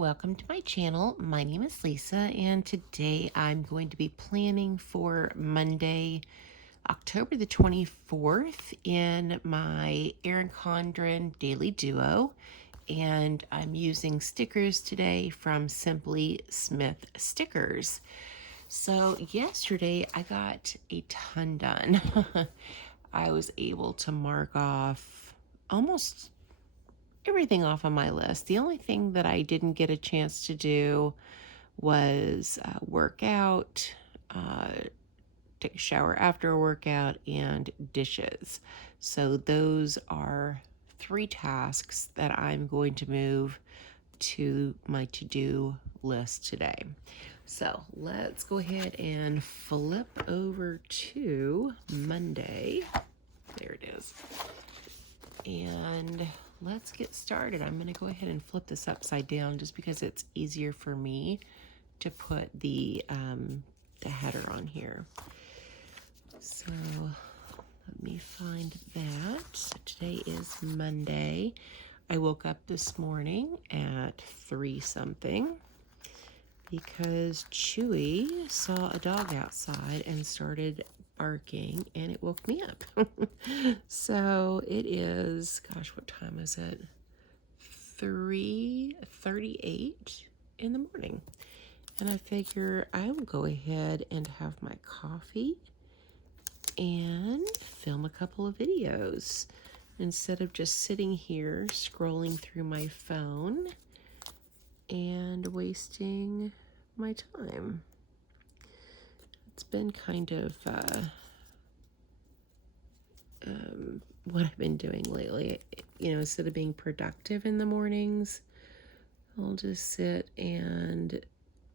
welcome to my channel. My name is Lisa, and today I'm going to be planning for Monday, October the 24th in my Erin Condren Daily Duo, and I'm using stickers today from SimplySmithStickers. So yesterday I got a ton done. I was able to mark off almost everything off on my list. The only thing that I didn't get a chance to do was work out, take a shower after a workout, and dishes. So those are 3 tasks that I'm going to move to my to-do list today. So let's go ahead and flip over to Monday. There it is. And let's get started. I'm going to go ahead and flip this upside down just because it's easier for me to put the header on here. So let me find that. So today is Monday. I woke up this morning at 3 something because Chewy saw a dog outside and started barking, and it woke me up. So it is, gosh, what time is it? 3:38 in the morning. And I figure I will go ahead and have my coffee and film a couple of videos instead of just sitting here scrolling through my phone and wasting my time. It's been kind of what I've been doing lately. You know, instead of being productive in the mornings, I'll just sit and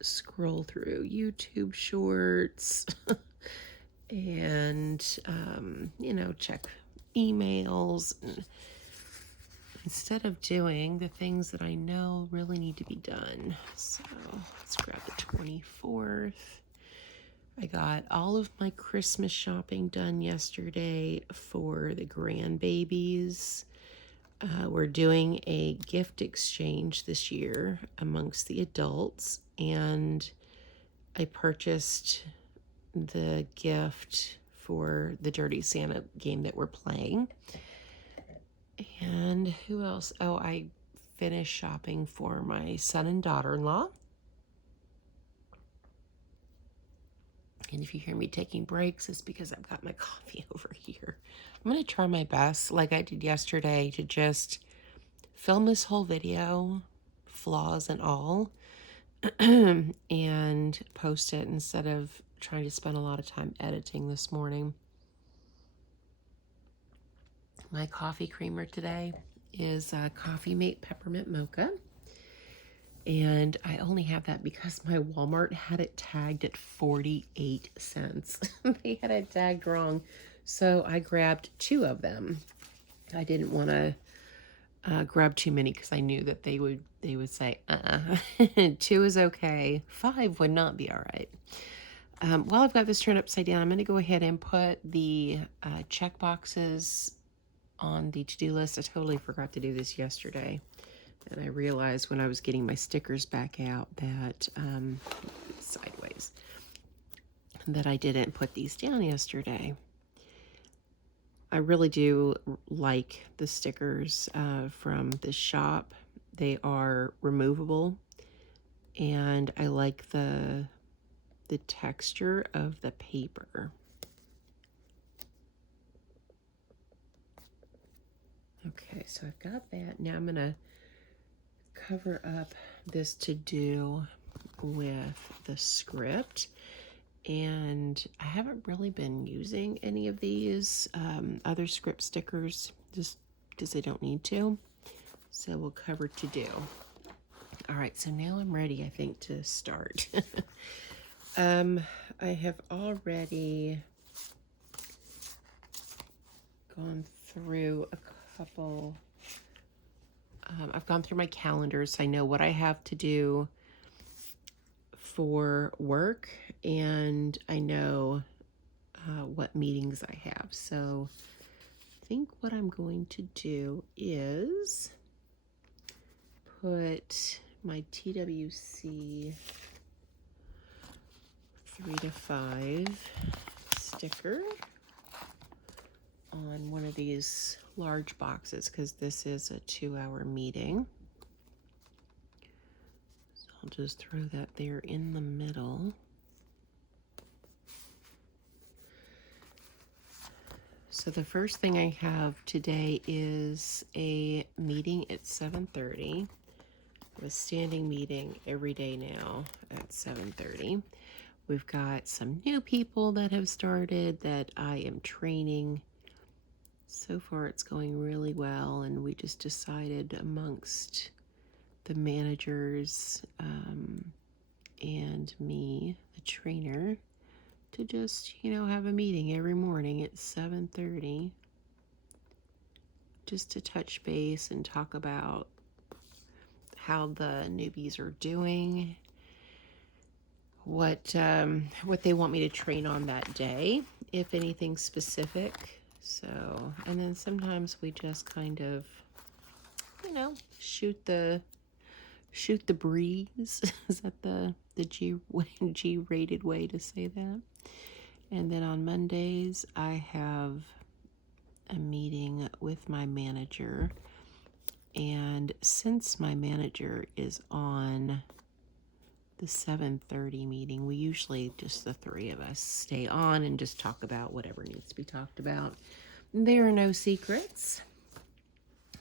scroll through YouTube shorts and, you know, check emails instead of doing the things that I know really need to be done. So let's grab the 24th. I got all of my Christmas shopping done yesterday for the grandbabies. We're doing a gift exchange this year amongst the adults, and I purchased the gift for the Dirty Santa game that we're playing. And who else? Oh, I finished shopping for my son and daughter-in-law. And if you hear me taking breaks, it's because I've got my coffee over here. I'm going to try my best, like I did yesterday, to just film this whole video, flaws and all, and post it instead of trying to spend a lot of time editing this morning. My coffee creamer today is Papermate Peppermint Mocha. And I only have that because my Walmart had it tagged at 48 cents. They had it tagged wrong. So I grabbed 2 of them. I didn't want to grab too many because I knew that they would say, 2 is okay. 5 would not be all right. While I've got this turned upside down, I'm going to go ahead and put the check boxes on the to-do list. I totally forgot to do this yesterday. And I realized when I was getting my stickers back out that, sideways, that I didn't put these down yesterday. I really do like the stickers from this shop. They are removable, and I like the texture of the paper. Okay, so I've got that. Now I'm going to cover up this to-do with the script, and I haven't really been using any of these other script stickers just because I don't need to, so we'll cover to-do. All right, so now I'm ready, I think, to start. I have already gone through a couple. I've gone through my calendars, so I know what I have to do for work, and I know what meetings I have. So I think what I'm going to do is put my TWC 3 to 5 sticker on one of these large boxes because this is a 2-hour meeting. So I'll just throw that there in the middle. So the first thing I have today is a meeting at 7:30. A standing meeting every day now at 7:30. We've got some new people that have started that I am training. So far it's going really well, and we just decided amongst the managers and me, the trainer, to just, have a meeting every morning at 7:30 just to touch base and talk about how the newbies are doing, what they want me to train on that day, if anything specific. So, and then sometimes we just kind of, shoot the breeze. Is that the G-rated way to say that? And then on Mondays, I have a meeting with my manager. And since my manager is on the 7:30 meeting, we usually, just the three of us, stay on and just talk about whatever needs to be talked about. There are no secrets.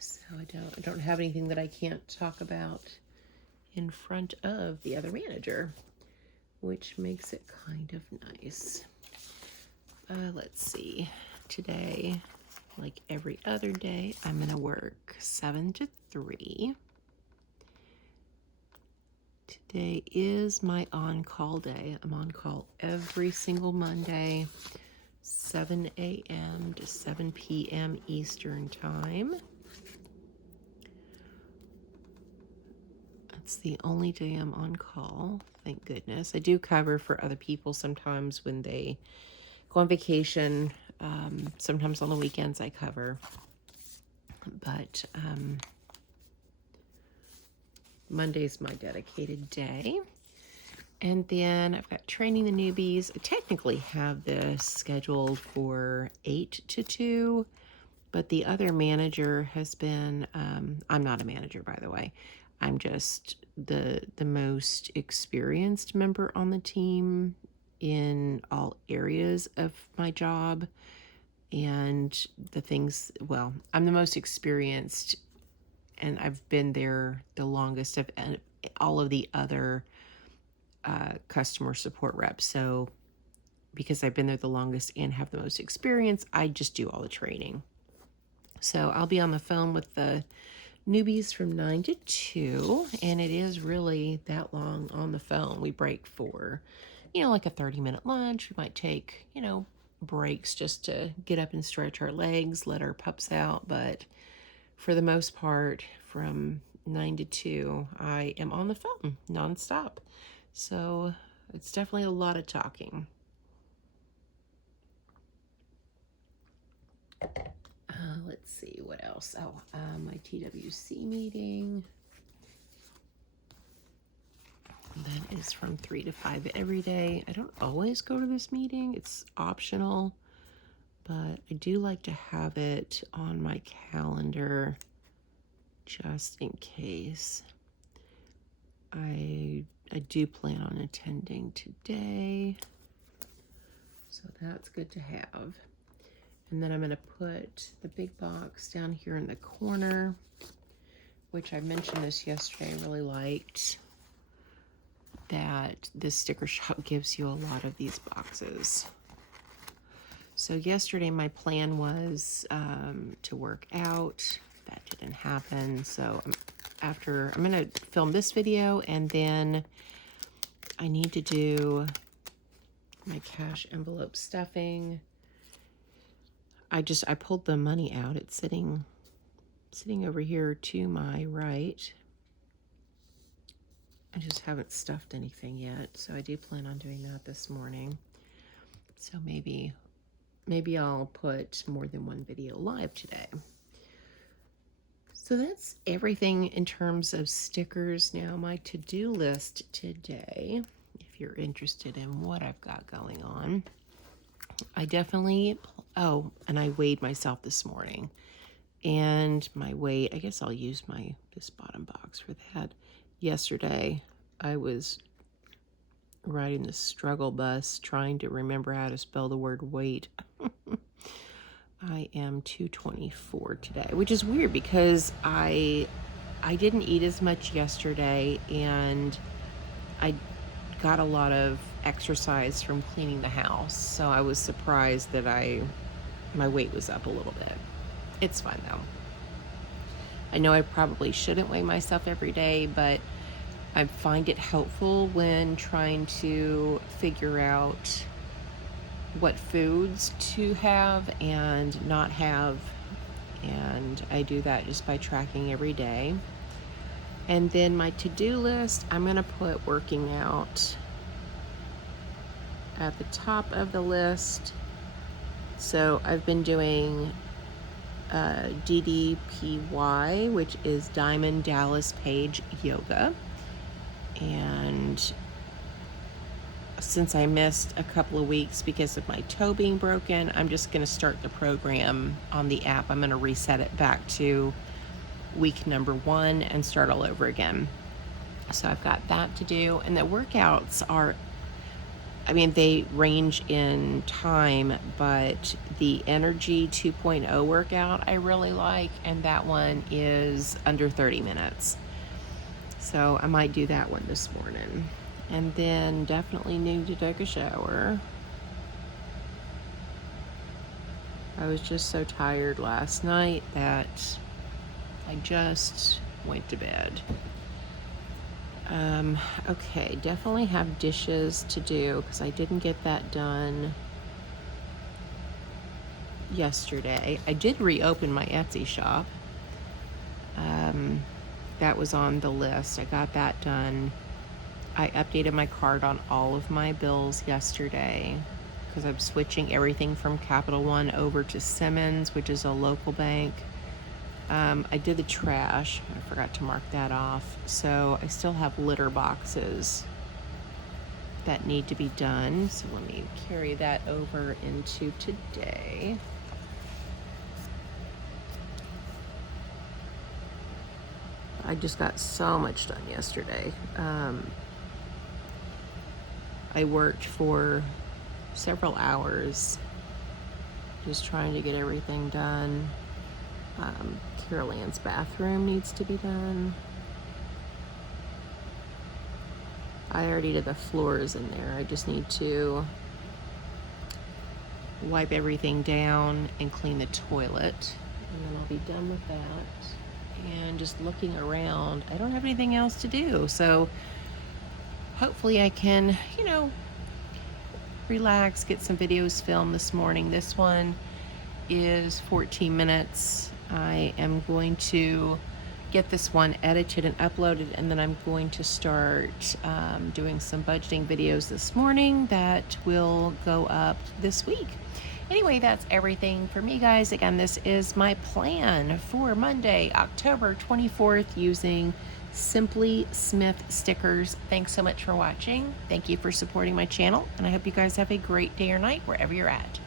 So I don't have anything that I can't talk about in front of the other manager, which makes it kind of nice. Let's see. Today, like every other day, I'm going to work 7 to 3. Today is my on-call day. I'm on call every single Monday, 7 a.m. to 7 p.m. Eastern Time. That's the only day I'm on call, thank goodness. I do cover for other people sometimes when they go on vacation. Sometimes on the weekends I cover, but Monday's my dedicated day. And then I've got training the newbies. I technically have this scheduled for 8 to 2, but the other manager has been, I'm not a manager, by the way. I'm just the most experienced member on the team in all areas of my job. And the things, well, I'm the most experienced, and I've been there the longest of all of the other customer support reps. So because I've been there the longest and have the most experience, I just do all the training. So I'll be on the phone with the newbies from 9 to 2, and it is really that long on the phone. We break for, like a 30-minute lunch. We might take, breaks just to get up and stretch our legs, let our pups out. But for the most part, from 9 to 2, I am on the phone nonstop. So it's definitely a lot of talking. Let's see what else. Oh, my TWC meeting. That is from 3 to 5 every day. I don't always go to this meeting. It's optional, but I do like to have it on my calendar just in case. I do plan on attending today, so that's good to have. And then I'm going to put the big box down here in the corner, which I mentioned this yesterday. I really liked that this sticker shop gives you a lot of these boxes. So yesterday my plan was to work out. That didn't happen. So I'm going to film this video, and then I need to do my cash envelope stuffing. I pulled the money out. It's sitting over here to my right. I just haven't stuffed anything yet, so I do plan on doing that this morning. So maybe I'll put more than one video live today. So that's everything in terms of stickers. Now my to-do list today, if you're interested in what I've got going on, I definitely, oh, and I weighed myself this morning. And my weight, I guess I'll use this bottom box for that. Yesterday, I was riding the struggle bus trying to remember how to spell the word weight. I am 224 today, which is weird because I didn't eat as much yesterday, and I got a lot of exercise from cleaning the house, so I was surprised that my weight was up a little bit. It's fine though. I know I probably shouldn't weigh myself every day, but I find it helpful when trying to figure out what foods to have and not have, and I do that just by tracking every day. And then my to-do list, I'm going to put working out at the top of the list. So I've been doing DDPY, which is Diamond Dallas Page Yoga, and since I missed a couple of weeks because of my toe being broken, I'm just going to start the program on the app. I'm going to reset it back to week number 1 and start all over again. So I've got that to do. And the workouts are, I mean, they range in time, but the Energy 2.0 workout I really like, and that one is under 30 minutes. So I might do that one this morning. And then definitely need to take a shower. I was just so tired last night that I just went to bed. Okay, definitely have dishes to do because I didn't get that done yesterday. I did reopen my Etsy shop. That was on the list. I got that done. I updated my card on all of my bills yesterday because I'm switching everything from Capital One over to Simmons, which is a local bank. I did the trash. I forgot to mark that off. So I still have litter boxes that need to be done. So let me carry that over into today. I just got so much done yesterday. I worked for several hours just trying to get everything done. Carol Ann's bathroom needs to be done. I already did the floors in there. I just need to wipe everything down and clean the toilet, and then I'll be done with that. And just looking around, I don't have anything else to do, so hopefully I can, relax, get some videos filmed this morning. This one is 14 minutes. I am going to get this one edited and uploaded, and then I'm going to start doing some budgeting videos this morning that will go up this week. Anyway, that's everything for me, guys. Again, this is my plan for Monday, October 24th, using SimplySmithStickers. Thanks so much for watching. Thank you for supporting my channel, and I hope you guys have a great day or night wherever you're at.